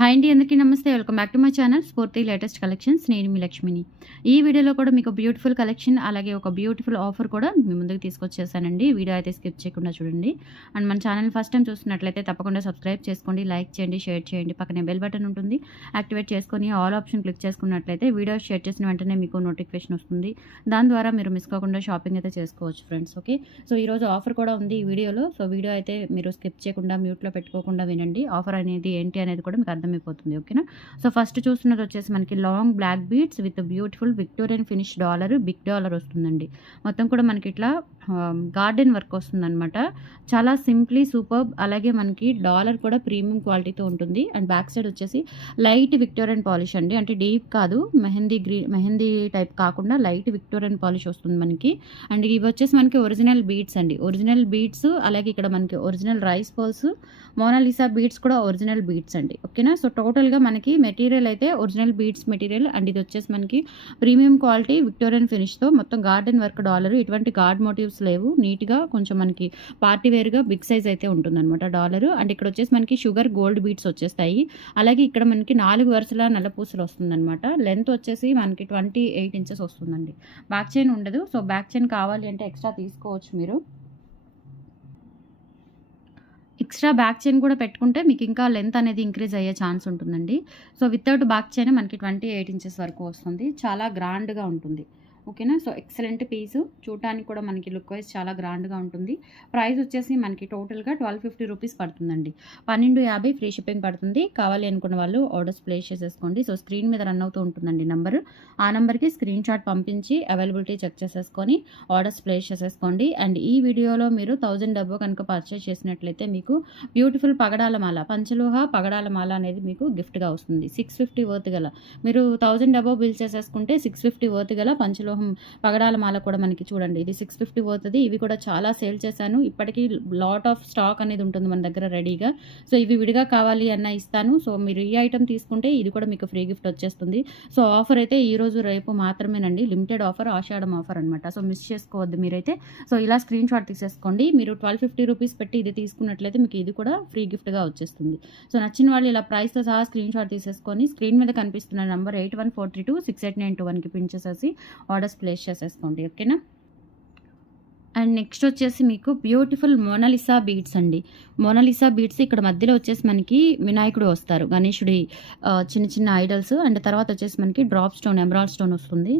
Hi అండి, అందరికీ నమస్తే. Welcome back to my channel స్ఫూర్తి లేటెస్ట్ కలెక్షన్స్. నేను మీ లక్ష్మిని. ఈ వీడియోలో కూడా మీకు బ్యూటిఫుల్ కలెక్షన్ అలాగే ఒక బ్యూటిఫుల్ ఆఫర్ కూడా మీ ముందుకు తీసుకొచ్చేసానండి. వీడియో అయితే స్కిప్ చేయకుండా చూడండి. అండ్ మన ఛానల్ ఫస్ట్ టైం చూస్తున్నట్లయితే తప్పకుండా సబ్స్క్రైబ్ చేసుకోండి, లైక్ చేయండి, షేర్ చేయండి. పక్కనే బెల్ బటన్ ఉంటుంది, యాక్టివేట్ చేసుకొని ఆల్ ఆప్షన్ క్లిక్ చేసుకున్నట్లయితే వీడియో షేర్ చేసిన వెంటనే మీకు నోటిఫికేషన్ వస్తుంది. దాని ద్వారా మీరు మిస్ కాకుండా షాపింగ్ అయితే చేసుకోవచ్చు ఫ్రెండ్స్. ఓకే, సో ఈరోజు ఆఫర్ కూడా ఉంది ఈ వీడియోలో. సో వీడియో అయితే మీరు స్కిప్ చేయకుండా మ్యూట్లో పెట్టుకోకుండా వినండి. ఆఫర్ అనేది ఏంటి అనేది కూడా మీకు అర్థమైపోతుంది. ఓకేనా, సో ఫస్ట్ చూస్తున్నది వచ్చేసి మనకి long black beads with beautiful Victorian finish dollar, big dollar వస్తుందండి. మొత్తం కూడా మనకి ఇట్లా గార్డెన్ వర్క్ వస్తుందన్నమాట. చాలా సింప్లీ సూపర్బ్. అలాగే మనకి డాలర్ కూడా ప్రీమియం క్వాలిటీతో ఉంటుంది. అండ్ బ్యాక్ సైడ్ వచ్చేసి లైట్ విక్టోరియన్ పాలిష్ అండి, అంటే డీప్ కాదు, మెహందీ టైప్ కాకుండా లైట్ విక్టోరియన్ పాలిష్ వస్తుంది మనకి. అండ్ ఇవి వచ్చేసి మనకి ఒరిజినల్ బీడ్స్ అండి, ఒరిజినల్ బీడ్స్. అలాగే ఇక్కడ మనకి original rice pearls, Mona Lisa beads కూడా ఒరిజినల్ బీడ్స్ అండి. ఓకేనా, సో టోటల్గా మనకి మెటీరియల్ అయితే ఒరిజినల్ బీడ్స్ మెటీరియల్. అండ్ ఇది వచ్చేసి మనకి ప్రీమియం క్వాలిటీ విక్టోరియన్ ఫినిష్తో మొత్తం గార్డెన్ వర్క్ డాలర్. ఇటువంటి గార్డ్ మోటివ్స్ లేవు, నీట్గా కొంచెం మనకి పార్టీ వేర్గా బిగ్ సైజ్ అయితే ఉంటుందన్నమాట డాలర్. అండ్ ఇక్కడ వచ్చేసి మనకి షుగర్ గోల్డ్ బీడ్స్ వచ్చేస్తాయి. అలాగే ఇక్కడ మనకి 4 వరుసల నల్లపూసలు వస్తుందన్నమాట. లెంత్ వచ్చేసి మనకి 28 ఇంచెస్ వస్తుందండి. బ్యాక్ చైన్ ఉండదు, సో బ్యాక్ చైన్ కావాలి అంటే ఎక్స్ట్రా తీసుకోవచ్చు మీరు. ఎక్స్ట్రా బ్యాక్ చైన్ కూడా పెట్టుకుంటే మీకు ఇంకా లెంత్ అనేది ఇంక్రీజ్ అయ్యే ఛాన్స్ ఉంటుందండి. సో వితౌట్ బ్యాక్ చైన్ మనకి 28 ఇంచెస్ వరకు వస్తుంది. చాలా గ్రాండ్గా ఉంటుంది. ఓకేనా, సో ఎక్సలెంట్ పీసు. చూడటానికి కూడా మనకి లుక్ వైజ్ చాలా గ్రాండ్గా ఉంటుంది. ప్రైస్ వచ్చేసి మనకి టోటల్గా 1250 రూపీస్ పడుతుందండి. 1250 ఫ్రీ షిప్పింగ్ పడుతుంది. కావాలి అనుకున్న వాళ్ళు ఆర్డర్స్ ప్లేస్ చేసేసుకోండి. సో స్క్రీన్ మీద రన్ అవుతూ ఉంటుందండి నెంబర్. ఆ నెంబర్కి స్క్రీన్ షాట్ పంపించి అవైలబిలిటీ చెక్ చేసేసుకొని ఆర్డర్స్ ప్లేస్ చేసేసుకోండి. అండ్ ఈ వీడియోలో మీరు 1000 డబ్బు కనుక పర్చేస్ చేసినట్లయితే మీకు బ్యూటిఫుల్ పగడాల మాల, పంచలోహ పగడాల మాల అనేది మీకు గిఫ్ట్గా వస్తుంది. 650 వర్త్ గల, మీరు 1000 డబ్బు బిల్ చేసేసుకుంటే 650 వర్త్ గల పంచలోహ పగడాల మాల కూడా మనకి చూడండి, ఇది 650 పోతుంది. ఇవి కూడా చాలా సేల్ చేశాను. ఇప్పటికీ లాట్ ఆఫ్ స్టాక్ అనేది ఉంటుంది మన దగ్గర రెడీగా. సో ఇవి విడిగా కావాలి అన్న ఇస్తాను. సో మీరు ఈ ఐటమ్ తీసుకుంటే ఇది కూడా మీకు ఫ్రీ గిఫ్ట్ వచ్చేస్తుంది. సో ఆఫర్ అయితే ఈ రోజు రేపు మాత్రమేనండి, లిమిటెడ్ ఆఫర్, ఆషాఢం ఆఫర్ అనమాట. సో మిస్ చేసుకోవద్దు మీరైతే. సో ఇలా స్క్రీన్ షాట్ తీసేసుకోండి. మీరు 1250 రూపీస్ పెట్టి ఇది తీసుకున్నట్లయితే మీకు ఇది కూడా ఫ్రీ గిఫ్ట్గా వచ్చేస్తుంది. సో నచ్చిన వాళ్ళు ఇలా ప్రైస్తో సహా స్క్రీన్ షాట్ తీసేసుకొని స్క్రీన్ మీద కనిపిస్తున్న నెంబర్ 8143268921కి పిన్ చేసేసి ఆర్డర్స్ ప్లేస్ చేసేసుకోండి. ఓకేనా, అండ్ నెక్స్ట్ వచ్చేసి మీకు బ్యూటిఫుల్ మోనాలిసా బీడ్స్ అండి. మోనాలిసా బీడ్స్ ఇక్కడ మధ్యలో వచ్చేసి మనకి వినాయకుడు వస్తారు, గణేశుడి చిన్న చిన్న ఐడల్స్. అండ్ తర్వాత వచ్చేసి మనకి డ్రాప్ స్టోన్, ఎమరాల్డ్ స్టోన్ వస్తుంది.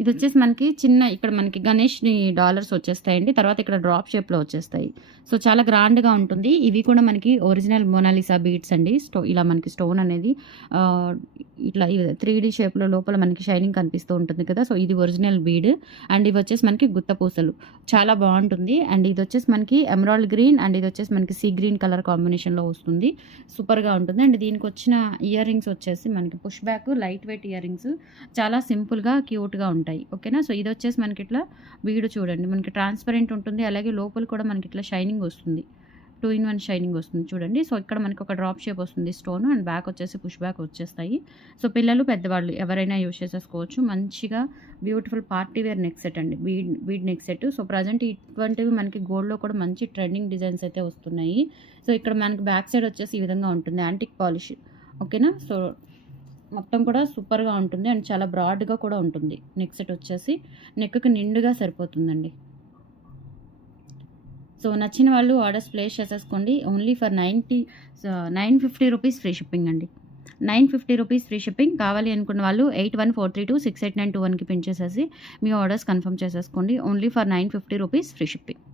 ఇది వచ్చేసి మనకి చిన్న, ఇక్కడ మనకి గణేష్ని డాలర్స్ వచ్చేస్తాయండి. తర్వాత ఇక్కడ డ్రాప్ షేప్లో వచ్చేస్తాయి. సో చాలా గ్రాండ్గా ఉంటుంది. ఇవి కూడా మనకి ఒరిజినల్ మోనాలిసా బీడ్స్ అండి. ఇలా మనకి స్టోన్ అనేది ఇట్లా 3D షేప్లో లోపల మనకి షైనింగ్ కనిపిస్తూ ఉంటుంది కదా. సో ఇది ఒరిజినల్ బీడ్. అండ్ ఇవి వచ్చేసి మనకి గుత్త పూసలు, చాలా బాగుంటుంది. అండ్ ఇది వచ్చేసి మనకి ఎమరాల్డ్ గ్రీన్, అండ్ ఇది వచ్చేసి మనకి సీ గ్రీన్ కలర్ కాంబినేషన్లో వస్తుంది. సూపర్గా ఉంటుంది. అండ్ దీనికి వచ్చిన ఇయర్ రింగ్స్ వచ్చేసి మనకి push back light weight ear rings, చాలా సింపుల్గా క్యూట్గా ఉంటాయి. ఓకేనా, సో ఇది వచ్చేసి మనకి ఇట్లా వీడు చూడండి, మనకి ట్రాన్స్పరెంట్ ఉంటుంది. అలాగే లోపల కూడా మనకి ఇట్లా షైనింగ్ వస్తుంది, 2-in-1 షైనింగ్ వస్తుంది చూడండి. సో ఇక్కడ మనకి ఒక డ్రాప్ షేప్ వస్తుంది స్టోన్, అండ్ బ్యాక్ వచ్చేసి పుష్ బ్యాక్ వచ్చేస్తాయి. సో పిల్లలు పెద్దవాళ్ళు ఎవరైనా యూజ్ చేసేసుకోవచ్చు. మంచిగా beautiful party wear neck set అండి, bead neck set. So present ఇటువంటివి మనకి గోల్డ్లో కూడా మంచి ట్రెండింగ్ డిజైన్స్ అయితే వస్తున్నాయి. సో ఇక్కడ మనకి బ్యాక్ సైడ్ వచ్చేసి ఈ విధంగా ఉంటుంది, యాంటిక్ పాలిష్. ఓకేనా, సో మొత్తం కూడా సూపర్గా ఉంటుంది. అండ్ చాలా బ్రాడ్గా కూడా ఉంటుంది. నెక్ సెట్ వచ్చేసి నెక్కి నిండుగా సరిపోతుందండి. సో నచ్చిన వాళ్ళు ఆర్డర్స్ ప్లేస్ చేసేసుకోండి. Only for 950 rupees free shipping అండి. 950 రూపీస్ ఫ్రీ షిప్పింగ్. కావాలి అనుకున్న వాళ్ళు 8143268921కి పిన్ చేసేసి మీ ఆర్డర్స్ కన్ఫర్మ్ చేసేసుకోండి. Only for 950 rupees free shipping.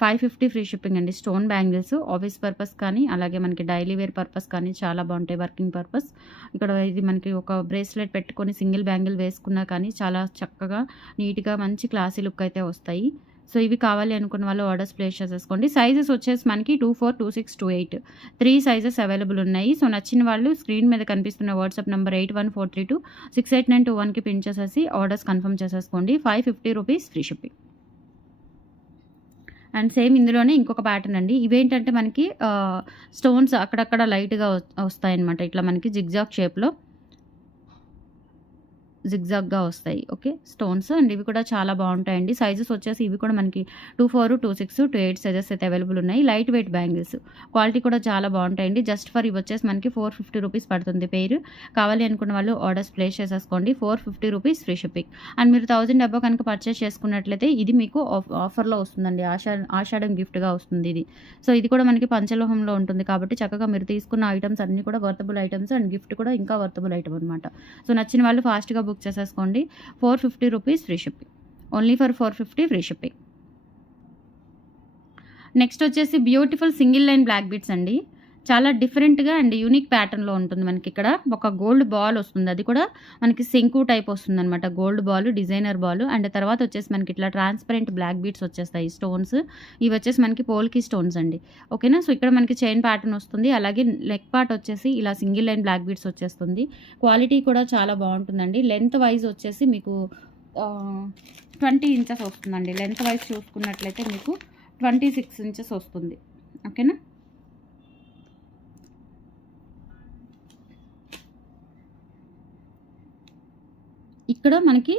550 free shipping అండి. స్టోన్ బ్యాంగిల్స్ ఆఫీస్ పర్పస్ కానీ, అలాగే మనకి డైలీ వేర్ పర్పస్ కానీ చాలా బాగుంటాయి. వర్కింగ్ పర్పస్ ఇక్కడ ఇది మనకి ఒక బ్రేస్లెట్ పెట్టుకొని సింగిల్ బ్యాంగిల్ వేసుకున్నా కానీ చాలా చక్కగా నీట్గా మంచి క్లాసీ లుక్ అయితే వస్తాయి. సో ఇవి కావాలి అనుకున్న వాళ్ళు ఆర్డర్స్ ప్లేస్ చేసేసుకోండి. సైజెస్ వచ్చేసి మనకి 24, 26, 28 3 సైజెస్ అవైలబుల్ ఉన్నాయి. సో నచ్చిన వాళ్ళు స్క్రీన్ మీద కనిపిస్తున్న వాట్సాప్ నెంబర్ 8143268921కి పిన్ చేసేసి ఆర్డర్స్ కన్ఫర్మ్ చేసేసుకోండి. 550 rupees free shipping. And same ఇందులోనే ఇంకొక ప్యాటర్న్ అండి. ఇవేంటంటే మనకి స్టోన్స్ అక్కడక్కడ లైట్గా వస్తాయన్నమాట. ఇట్లా మనకి జిగ్జాగ్ షేప్లో జిగ్జాగ్గా వస్తాయి. ఓకే, స్టోన్స్ అండ్ ఇవి కూడా చాలా బాగుంటాయండి. సైజెస్ వచ్చేసి ఇవి కూడా మనకి 24, 26, 28 సైజెస్ అయితే అవైలబుల్ ఉన్నాయి. లైట్ వెయిట్ బ్యాంగిల్స్ క్వాలిటీ కూడా చాలా బాగుంటాయండి. జస్ట్ ఫర్ ఇవి వచ్చేసి మనకి 450 రూపీస్ పడుతుంది పేరు. కావాలి అనుకున్న వాళ్ళు ఆర్డర్స్ ప్లేస్ చేసేసుకోండి. 450 రూపీస్ ఫ్రీ షిప్పింగ్. అండ్ మీరు 1000 అబౌవ్ కనుక పర్చేస్ చేసుకున్నట్లయితే ఇది మీకు ఆఫర్లో వస్తుందండి. ఆషాఢం గిఫ్ట్గా వస్తుంది ఇది. సో ఇది కూడా మనకి పంచలోహంలో ఉంటుంది కాబట్టి చక్కగా మీరు తీసుకున్న ఐటమ్స్ అన్నీ కూడా వర్తబుల్ ఐటమ్స్ అండ్ గిఫ్ట్ కూడా ఇంకా వర్తబుల్ ఐటమ్ అనమాట. సో నచ్చిన వాళ్ళు ఫాస్ట్గా బుక్ చేసేసుకోండి. 450 rupees free shipping. Only for 450 free shipping. Next వచ్చేసి beautiful single line black beads అండి. చాలా డిఫరెంట్గా అండ్ యూనిక్ ప్యాటర్న్లో ఉంటుంది. మనకి ఇక్కడ ఒక గోల్డ్ బాల్ వస్తుంది. అది కూడా మనకి శంకు టైప్ వస్తుంది అనమాట. Gold ball, designer ball. And తర్వాత వచ్చేసి మనకి ఇట్లా ట్రాన్స్పరెంట్ బ్లాక్ బీడ్స్ వచ్చేస్తాయి స్టోన్స్. ఇవి వచ్చేసి మనకి పోల్కి స్టోన్స్ అండి. ఓకేనా. సో ఇక్కడ మనకి చైన్ ప్యాటర్న్ వస్తుంది. అలాగే నెక్ పార్ట్ వచ్చేసి ఇలా సింగిల్ లైన్ బ్లాక్ బీడ్స్ వచ్చేస్తుంది. క్వాలిటీ కూడా చాలా బాగుంటుందండి. లెంత్ వైజ్ వచ్చేసి మీకు 20 ఇంచెస్ వస్తుందండి. లెంత్ వైజ్ చూసుకున్నట్లయితే మీకు 26 ఇంచెస్ వస్తుంది. ఓకేనా. ఇక్కడ మనకి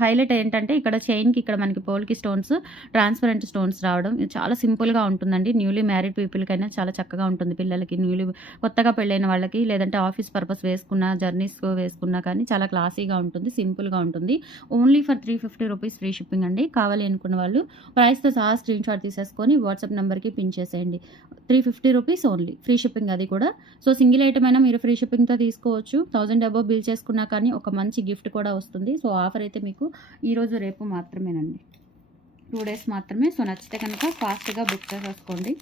హైలైట్ ఏంటంటే ఇక్కడ చైన్కి ఇక్కడ మనకి పోల్కి స్టోన్స్, ట్రాన్స్పరెంట్ స్టోన్స్ రావడం ఇది చాలా సింపుల్గా ఉంటుందండి. న్యూలీ మ్యారీడ్ పీపుల్కైనా చాలా చక్కగా ఉంటుంది. పిల్లలకి, కొత్తగా పెళ్ళైన వాళ్ళకి, లేదంటే ఆఫీస్ పర్పస్ వేసుకున్న, జర్నీస్ వేసుకున్నా కానీ చాలా క్లాసీగా ఉంటుంది, సింపుల్గా ఉంటుంది. Only for 350 rupees free shipping అండి. కావాలి అనుకున్న వాళ్ళు ప్రైస్తో సహా స్క్రీన్ షాట్ తీసేసుకొని వాట్సాప్ నెంబర్కి పిన్ చేసేయండి. 350 రూపీస్ ఓన్లీ ఫ్రీ షిప్పింగ్. అది కూడా సో సింగిల్ ఐటమ్ అయినా మీరు ఫ్రీ షిప్పింగ్తో తీసుకోవచ్చు. 1000 అబౌవ్ బిల్ చేసుకున్నా కానీ ఒక మంచి గిఫ్ట్ కూడా వస్తుంది. సో ఆఫర్ అయితే మీకు ఈరోజు రేపు మాత్రమేనండి, 2 డేస్ మాత్రమే. సో నచ్చితే కనుక ఫాస్ట్గా బుక్ చేసేసుకోండి.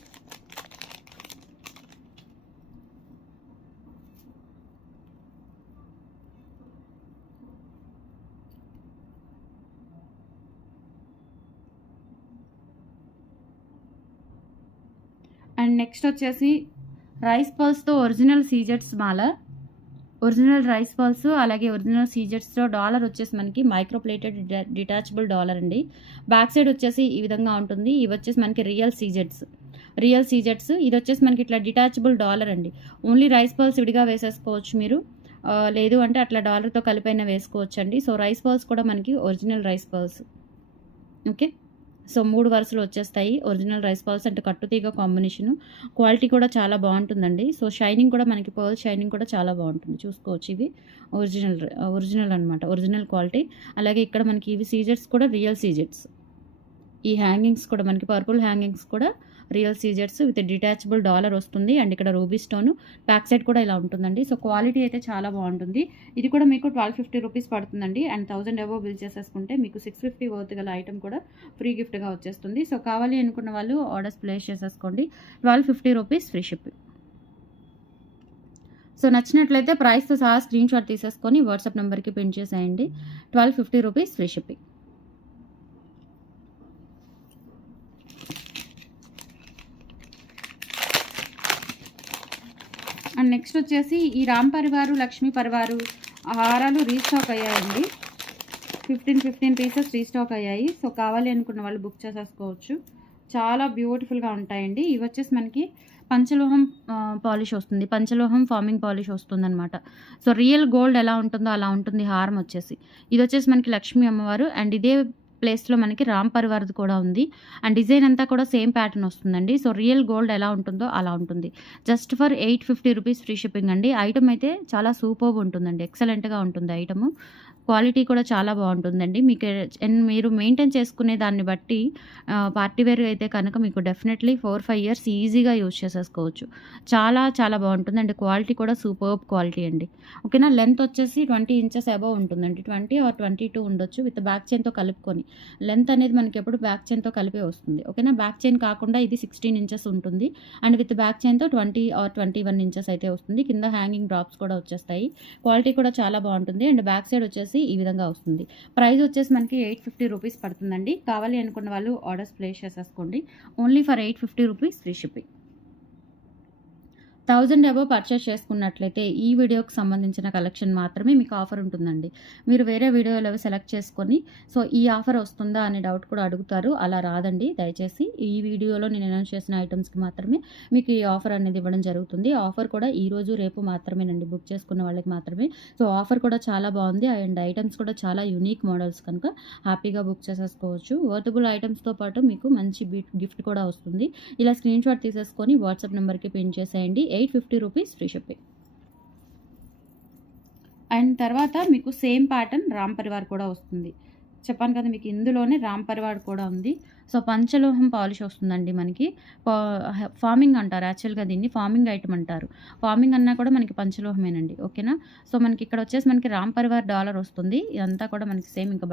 అండ్ నెక్స్ట్ వచ్చేసి రైస్ పల్స్తో ఒరిజినల్ సీజెట్స్ మాల, ఒరిజినల్ రైస్ బాల్స్, అలాగే ఒరిజినల్ సీజెట్స్తో డాలర్ వచ్చేసి మనకి మైక్రో ప్లేటెడ్ డిటాచబుల్ డాలర్ అండి. బ్యాక్ సైడ్ వచ్చేసి ఈ విధంగా ఉంటుంది. ఇవి వచ్చేసి మనకి రియల్ సీజెట్స్. ఇది వచ్చేసి మనకి ఇట్లా డిటాచబుల్ డాలర్ అండి. ఓన్లీ రైస్ బాల్స్ విడిగా వేసేసుకోవచ్చు మీరు, లేదు అంటే అట్లా డాలర్తో కలిపైనా వేసుకోవచ్చు అండి. సో రైస్ బాల్స్ కూడా మనకి original rice balls. Okay, so 3 వరుసలు వచ్చేస్తాయి. ఒరిజినల్ రైస్ బాల్స్ అంటే కట్టుతీగ కాంబినేషను. క్వాలిటీ కూడా చాలా బాగుంటుందండి. సో షైనింగ్ కూడా మనకి పర్ల్ షైనింగ్ కూడా చాలా బాగుంటుంది. చూసుకోవచ్చు, ఇవి ఒరిజినల్ అనమాట, ఒరిజినల్ క్వాలిటీ. అలాగే ఇక్కడ మనకి ఇవి సీజెట్స్ కూడా రియల్ సీజెట్స్. ఈ హ్యాంగింగ్స్ కూడా మనకి పర్పుల్ హ్యాంగింగ్స్ కూడా రియల్ సీజెట్స్ విత్ డిటాచబుల్ డాలర్ వస్తుంది. అండ్ ఇక్కడ రూబీ స్టోన్, బ్యాక్ సైడ్ కూడా ఇలా ఉంటుందండి. సో క్వాలిటీ అయితే చాలా బాగుంటుంది. ఇది కూడా మీకు 1250 రూపీస్ పడుతుందండి. అండ్ 1000 అబౌవ్ బిల్ చేసేసుకుంటే మీకు 650 వర్త్ గల ఐటమ్ కూడా ఫ్రీ గిఫ్ట్గా వచ్చేస్తుంది. సో కావాలి అనుకున్న వాళ్ళు ఆర్డర్స్ ప్లేస్ చేసేసుకోండి. 1250 రూపీస్ ఫ్రీ షిప్పింగ్. సో నచ్చినట్లయితే ప్రైస్తో సహా స్క్రీన్ షాట్ తీసేసుకొని వాట్సాప్ నెంబర్కి పిన్ చేసేయండి. 1250 rupees free shipping. And next వచ్చేసి ఈ రామ్ పరివారు, లక్ష్మీ పరివారు హారాలు రీస్టాక్ అయ్యాయండి. 15 పీసెస్ రీస్టాక్ అయ్యాయి. సో కావాలి అనుకున్న వాళ్ళు బుక్ చేసేసుకోవచ్చు. చాలా బ్యూటిఫుల్గా ఉంటాయండి. ఇవి వచ్చేసి మనకి పంచలోహం పాలిష్ వస్తుంది, పంచలోహం ఫార్మింగ్ పాలిష్ వస్తుంది అనమాట. సో రియల్ గోల్డ్ ఎలా ఉంటుందో అలా ఉంటుంది హారం వచ్చేసి. ఇది వచ్చేసి మనకి లక్ష్మీ అమ్మవారు. అండ్ ఇదే ప్లేస్లో మనకి రామ్ పరివార్ది కూడా ఉంది. అండ్ డిజైన్ అంతా కూడా సేమ్ ప్యాటర్న్ వస్తుందండి. సో రియల్ గోల్డ్ ఎలా ఉంటుందో అలా ఉంటుంది. Just for 850 rupees free shipping అండి. ఐటమ్ అయితే చాలా సూపర్గా ఉంటుందండి, ఎక్సలెంట్గా ఉంటుంది ఐటము. క్వాలిటీ కూడా చాలా బాగుంటుందండి. మీకు మీరు మెయింటైన్ చేసుకునే దాన్ని బట్టి పార్టీ వేర్ అయితే కనుక మీకు డెఫినెట్లీ 4-5 ఇయర్స్ ఈజీగా యూజ్ చేసేసుకోవచ్చు. చాలా చాలా బాగుంటుంది అండ్ క్వాలిటీ కూడా సూపర్బ్ క్వాలిటీ అండి. ఓకేనా. లెంత్ వచ్చేసి 20 ఇంచెస్ అబవ్ ఉంటుందండి. 20 ఆర్ 22 ఉండొచ్చు విత్ బ్యాక్ చైన్తో కలుపుకొని. లెంత్ అనేది మనకి ఎప్పుడు బ్యాక్ చైన్తో కలిపే వస్తుంది. ఓకేనా. బ్యాక్ చైన్ కాకుండా ఇది 16 ఇంచెస్ ఉంటుంది అండ్ విత్ బ్యాక్ చైన్తో 20 ఆర్ 21 ఇంచెస్ అయితే వస్తుంది. కింద హ్యాంగింగ్ డ్రాప్స్ కూడా వచ్చేస్తాయి. క్వాలిటీ కూడా చాలా బాగుంటుంది అండ్ బ్యాక్ సైడ్ వచ్చేసి ఈ విధంగా వస్తుంది. ప్రైస్ వచ్చేసి మనకి 850 రూపీస్ పడుతుందండి. కావాలి అనుకున్న వాళ్ళు ఆర్డర్స్ ప్లేస్ చేసేసుకోండి. Only for 850 rupees free shipping. 1000 above purchase చేసుకున్నట్లయితే ఈ వీడియోకి సంబంధించిన కలెక్షన్ మాత్రమే మీకు ఆఫర్ ఉంటుందండి. మీరు వేరే వీడియోలు అవి సెలెక్ట్ చేసుకొని సో ఈ ఆఫర్ వస్తుందా అనే డౌట్ కూడా అడుగుతారు. అలా రాదండి. దయచేసి ఈ వీడియోలో నేను అనౌన్స్ చేసిన ఐటమ్స్కి మాత్రమే మీకు ఈ ఆఫర్ అనేది ఇవ్వడం జరుగుతుంది. ఆఫర్ కూడా ఈరోజు రేపు మాత్రమేనండి. బుక్ చేసుకున్న వాళ్ళకి మాత్రమే. సో ఆఫర్ కూడా చాలా బాగుంది అండ్ ఐటమ్స్ కూడా చాలా యూనిక్ మోడల్స్ కనుక హ్యాపీగా బుక్ చేసేసుకోవచ్చు. వర్తబుల్ ఐటమ్స్తో పాటు మీకు మంచి గిఫ్ట్ కూడా వస్తుంది. ఇలా స్క్రీన్ షాట్ తీసేసుకొని వాట్సాప్ నెంబర్కి పిన్ చేసేయండి. 850 రూపీస్ ఫ్రీ షిప్పింగ్. అండ్ తర్వాత మీకు సేమ్ ప్యాటర్న్ రామ్ పరివార్ కూడా వస్తుంది. చెప్పాను కదా మీకు ఇందులోనే రామ్ పరివార్ కూడా ఉంది. సో పంచలోహం పాలిష్ వస్తుందండి మనకి. ఫార్మింగ్ అంటారు యాక్చువల్గా దీన్ని. ఫార్మింగ్ ఐటమ్ అంటారు. ఫార్మింగ్ అన్నా కూడా మనకి పంచలోహమేనండి. ఓకేనా. సో మనకి ఇక్కడ వచ్చేసి మనకి రామ్ పరివార్ డాలర్ వస్తుంది. ఇదంతా కూడా మనకి సేమ్ ఇంకా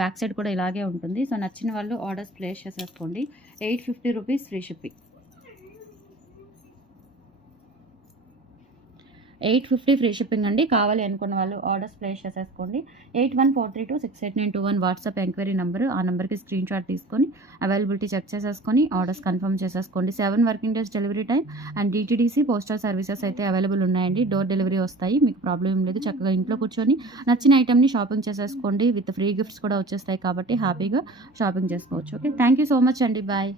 బ్యాక్ సైడ్ కూడా ఇలాగే ఉంటుంది. సో నచ్చిన వాళ్ళు ఆర్డర్స్ ప్లేస్ చేసేసుకోండి. 850 rupees free shipping. 850 free shipping అండి. కావాలి అనుకున్న వాళ్ళు ఆర్డర్స్ ప్లేస్ చేసేసుకోండి. 8143268921 వాట్సాప్ ఎంక్వైరీ నెంబర్. ఆ నెంబర్కి స్క్రీన్ షాట్ తీసుకొని అవైలబిలిటీ చెక్ చేసేసుకొని ఆర్డర్స్ కన్ఫర్మ్ చేసేసుకోండి. 7 working days delivery time and DTDC postal services అయితే అవైలబుల్ ఉన్నాయండి. డోర్ డెలివరీ వస్తాయి. మీకు ప్రాబ్లం ఏం లేదు. చక్కగా ఇంట్లో కూర్చొని నచ్చిన ఐటమ్ని షాపింగ్ చేసేసుకోండి. విత్ ఫ్రీ గిఫ్ట్స్ కూడా వచ్చేస్తాయి కాబట్టి హ్యాపీగా షాపింగ్ చేసుకోవచ్చు. Okay. Thank you so much అండి. బాయ్.